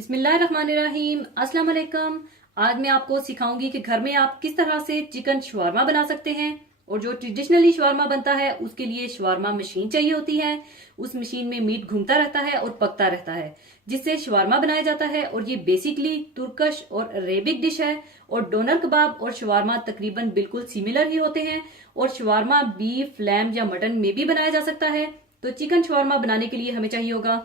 बिस्मिल्लाहिर्रहमानिर्रहीम। अस्सलाम वालेकुम। आज मैं आपको सिखाऊंगी कि घर में आप किस तरह से चिकन शवारमा बना सकते हैं। और जो ट्रेडिशनली शवारमा बनता है उसके लिए शवारमा मशीन चाहिए होती है। उस मशीन में मीट घूमता रहता है और पकता रहता है, जिससे शवारमा बनाया जाता है। और ये बेसिकली तुर्कश और अरेबिक डिश है। और डोनर कबाब और शवारमा तकरीबन बिल्कुल सिमिलर ही होते हैं। और शवारमा बीफ, लैम या मटन में भी बनाया जा सकता है। तो चिकन शवारमा बनाने के लिए हमें चाहिए होगा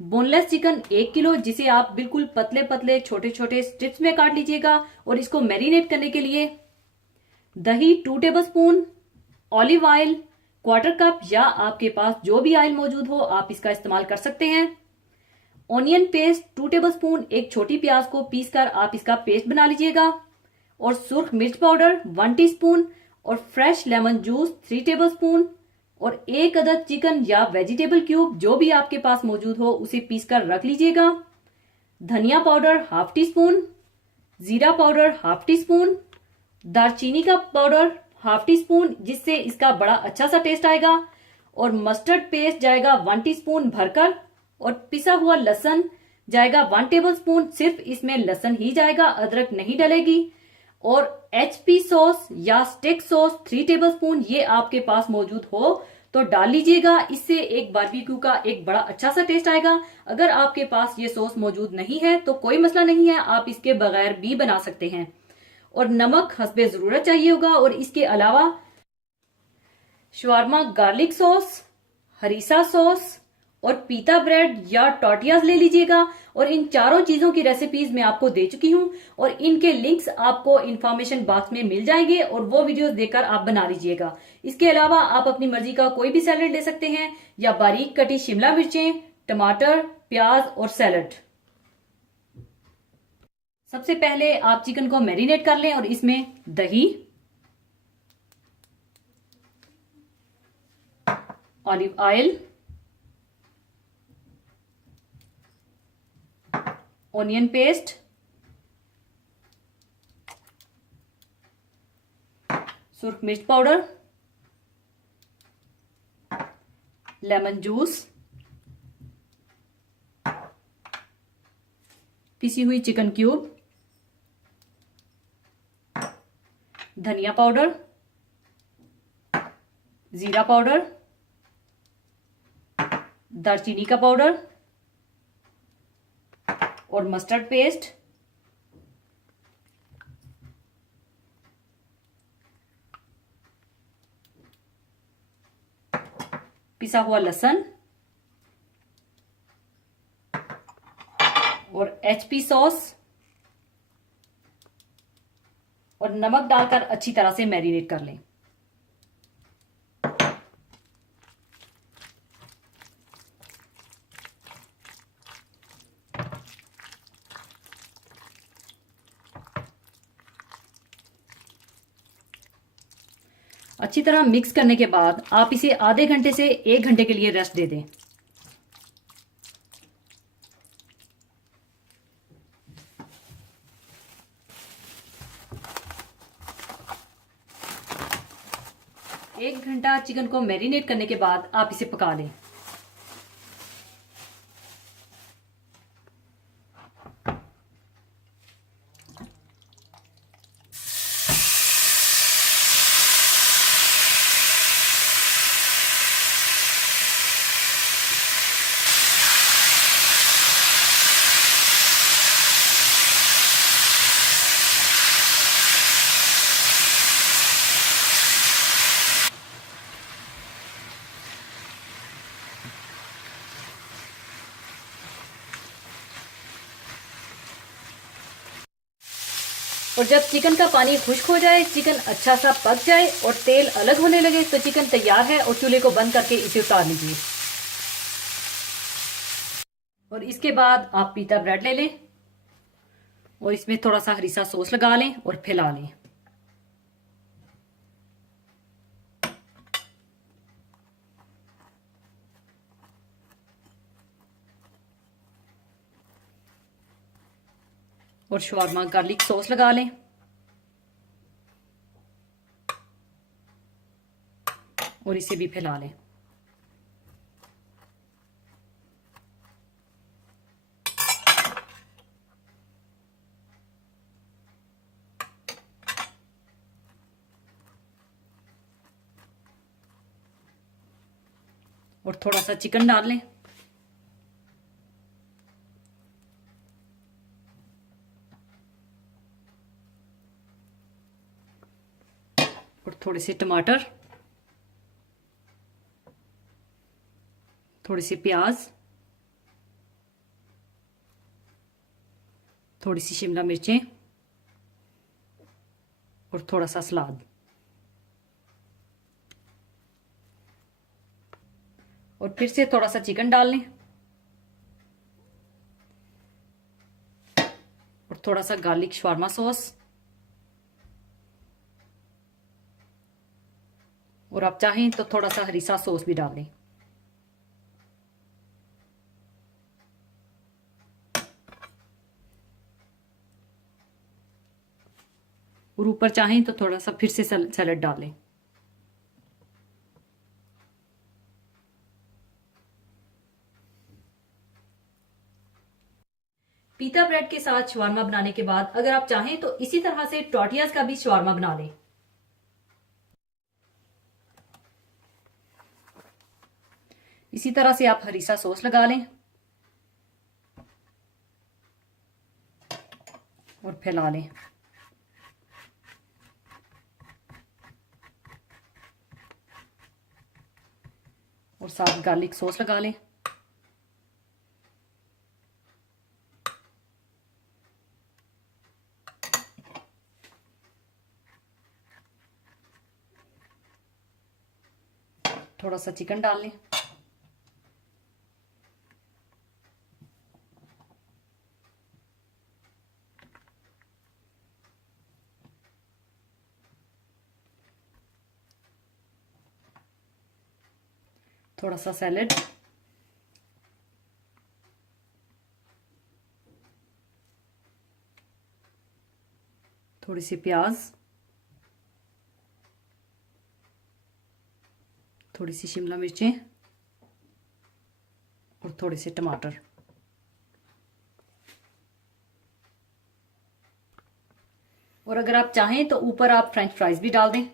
बोनलेस चिकन 1 किलो, जिसे आप बिल्कुल पतले पतले छोटे छोटे स्ट्रिप्स में काट लीजिएगा। और इसको मैरिनेट करने के लिए दही 2 टेबलस्पून, ऑलिव ऑयल 1/4 कप, या आपके पास जो भी ऑयल मौजूद हो आप इसका इस्तेमाल कर सकते हैं। ऑनियन पेस्ट 2 टेबलस्पून, एक छोटी प्याज को पीस कर आप इसका पेस्ट बना लीजिएगा। और सुर्ख मिर्च पाउडर 1 टीस्पून, और फ्रेश लेमन जूस 3 टेबलस्पून, और 1 अदद चिकन या वेजिटेबल क्यूब जो भी आपके पास मौजूद हो उसे पीस कर रख लीजिएगा। धनिया पाउडर 1/2 टीस्पून, जीरा पाउडर 1/2 टीस्पून, दालचीनी का पाउडर 1/2 टीस्पून, जिससे इसका बड़ा अच्छा सा टेस्ट आएगा। और मस्टर्ड पेस्ट जाएगा 1 टीस्पून भरकर। और पिसा हुआ लहसुन जाएगा 1 टेबलस्पून, सिर्फ इसमें लहसुन ही जाएगा, अदरक नहीं डलेगी। और HP सॉस या स्टिक सॉस 3 टेबलस्पून, ये आपके पास मौजूद हो तो डाल लीजिएगा। इससे एक बारबेक्यू का एक बड़ा अच्छा सा टेस्ट आएगा। अगर आपके पास ये सॉस मौजूद नहीं है तो कोई मसला नहीं है, आप इसके बगैर भी बना सकते हैं। और नमक हस्बे जरूरत चाहिए होगा। और इसके अलावा shawarma garlic sauce, harees sauce और पीता ब्रेड या टॉर्टियाज ले लीजिएगा। और इन चारों चीजों की रेसिपीज मैं आपको दे चुकी हूं, और इनके लिंक्स आपको इंफॉर्मेशन बॉक्स में मिल जाएंगे, और वो वीडियोस देखकर आप बना लीजिएगा। इसके अलावा आप अपनी मर्जी का कोई भी सैलेड ले सकते हैं, या बारीक कटी शिमला मिर्चें, टमाटर, प्याज और सैलड। सबसे पहले आप चिकन को मैरिनेट कर लें, और इसमें दही, ऑलिव ऑयल, ऑनियन पेस्ट, सुर्ख मिर्च पाउडर, लेमन जूस, पिसी हुई चिकन क्यूब, धनिया पाउडर, जीरा पाउडर, दालचीनी का पाउडर और मस्टर्ड पेस्ट, पिसा हुआ लहसुन और HP सॉस, और नमक डालकर अच्छी तरह से मैरिनेट कर लें। अच्छी तरह मिक्स करने के बाद आप इसे आधे घंटे से 1 घंटे के लिए रेस्ट दे दें। एक घंटा चिकन को मैरिनेट करने के बाद आप इसे पका लें। और जब चिकन का पानी खुश्क हो जाए, चिकन अच्छा सा पक जाए और तेल अलग होने लगे तो चिकन तैयार है। और चूल्हे को बंद करके इसे उतार लीजिए। और इसके बाद आप पीता ब्रेड ले लें और इसमें थोड़ा सा हरीसा सॉस लगा लें और फैला लें। और शवारमा गार्लिक सॉस लगा लें। और इसे भी फैला लें। और थोड़ा सा चिकन डाल लें। और थोड़े से टमाटर, थोड़ी सी प्याज, थोड़ी सी शिमला मिर्चें और थोड़ा सा सलाद। और फिर से थोड़ा सा चिकन डाल लें और थोड़ा सा गार्लिक शवारमा सॉस। और आप चाहें तो थोड़ा सा हरीसा सॉस भी डाल दें। और ऊपर चाहें तो थोड़ा सा फिर से सैलेड डाल लें। पीता ब्रेड के साथ शवारमा बनाने के बाद अगर आप चाहें तो इसी तरह से टॉर्टियाज का भी शवारमा बना लें। इसी तरह से आप हरीसा सॉस लगा लें और फैला लें। और साथ गार्लिक सॉस लगा लें। थोड़ा सा चिकन डाल लें। थोड़ा सा सैलेड, थोड़ी सी प्याज, थोड़ी सी शिमला मिर्चें और थोड़े से टमाटर। और अगर आप चाहें तो ऊपर आप फ्रेंच फ्राइज भी डाल दें।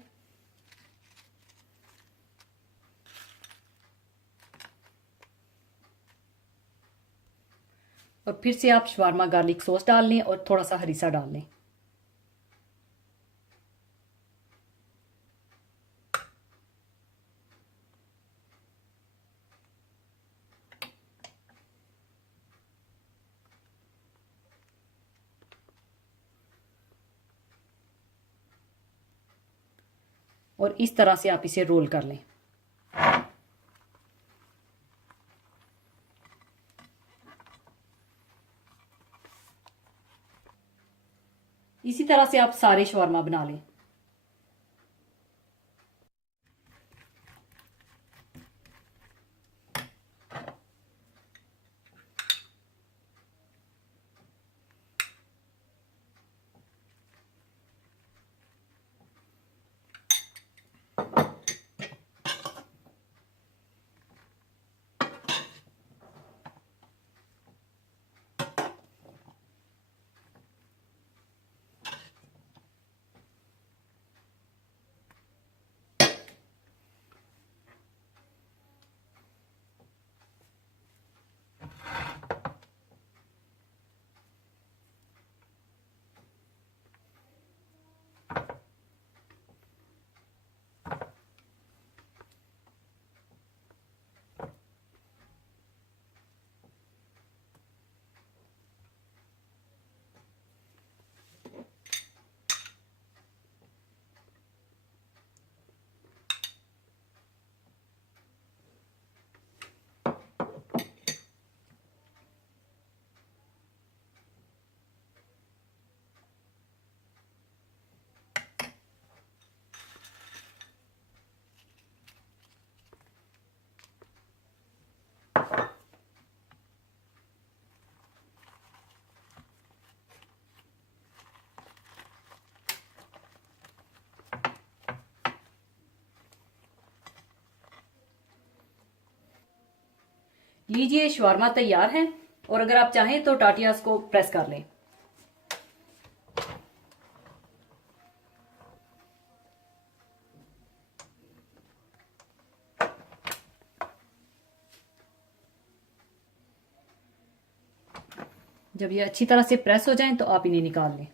और फिर से आप शवारमा गार्लिक सॉस डाल लें और थोड़ा सा हरीसा डाल लें। और इस तरह से आप इसे रोल कर लें। इसी तरह से आप सारे शवारमा बना लें। लीजिए शवारमा तैयार है। और अगर आप चाहें तो टाटियास को प्रेस कर लें। जब ये अच्छी तरह से प्रेस हो जाएं तो आप इन्हें निकाल लें।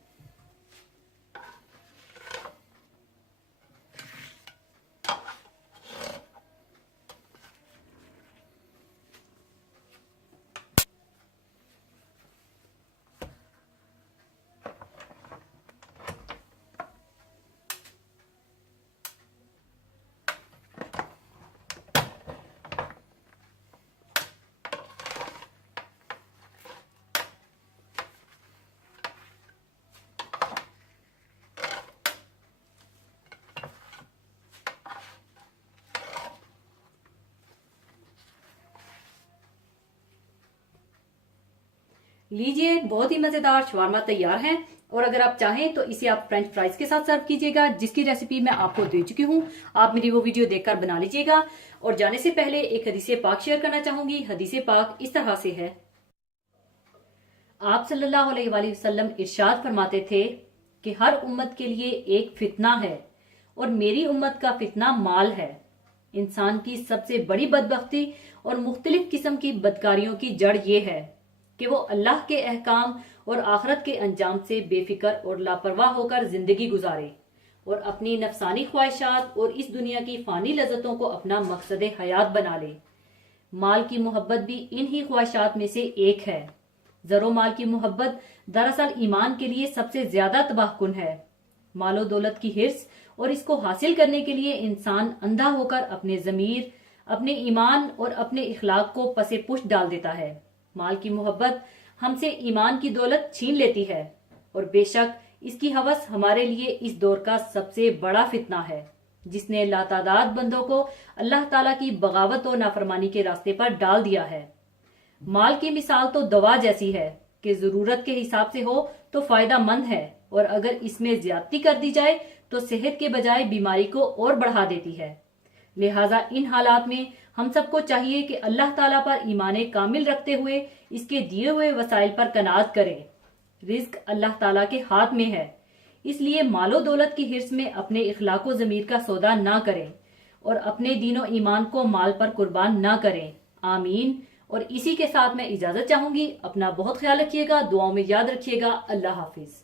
लीजिए, बहुत ही मजेदार शवारमा तैयार है। और अगर आप चाहें तो इसे आप फ्रेंच फ्राइज के साथ सर्व कीजिएगा, जिसकी रेसिपी मैं आपको दे चुकी हूँ। आप मेरी वो वीडियो देखकर बना लीजिएगा। और जाने से पहले एक हदीसे पाक शेयर करना चाहूंगी। हदीसे पाक इस तरह से है, आप सल्लल्लाहु अलैहि वसल्लम इरशाद फरमाते थे कि हर उम्मत के लिए एक फितना है और मेरी उम्मत का फितना माल है। इंसान की सबसे बड़ी बदबख्ती और मुख्तलिफ किस्म की बदकारियों की जड़ ये है कि वो अल्लाह के अहकाम और आखरत के अंजाम से बेफिक्र और लापरवाह होकर जिंदगी गुजारे और अपनी नफसानी ख्वाहिशात और इस दुनिया की फानी लज्जतों को अपना मकसद हयात बना ले। माल की मोहब्बत भी इन ही ख्वाहिशात में से एक है। जरो माल की मोहब्बत दरअसल ईमान के लिए सबसे ज्यादा तबाहकुन है। मालो दौलत की हिर्स और इसको हासिल करने के लिए इंसान अंधा होकर अपने जमीर, अपने ईमान और अपने इखलाक को पसे पुष्ट डाल देता है। माल की मोहब्बत हमसे ईमान की दौलत छीन लेती है और बेशक इसकी हवस हमारे लिए इस दौर का सबसे बड़ा फितना है, जिसने लातादाद बंदों को अल्लाह ताला की बगावत और नाफरमानी के रास्ते पर डाल दिया है। माल की मिसाल तो दवा जैसी है कि जरूरत के हिसाब से हो तो फायदा मंद है, और अगर इसमें ज्यादती कर दी जाए तो सेहत के बजाय बीमारी को और बढ़ा देती है। लिहाजा इन हालात में हम सबको चाहिए कि अल्लाह ताला पर ईमान कामिल रखते हुए इसके दिए हुए वसाइल पर कनात करें। रिज्क अल्लाह ताला के हाथ में है, इसलिए मालो दौलत की हिर्स में अपने इखलाक व जमीर का सौदा ना करें और अपने दीनो ईमान को माल पर कुर्बान ना करें। आमीन। और इसी के साथ मैं इजाजत चाहूंगी। अपना बहुत ख्याल रखिएगा, दुआओं में याद रखिएगा। अल्लाह हाफिज।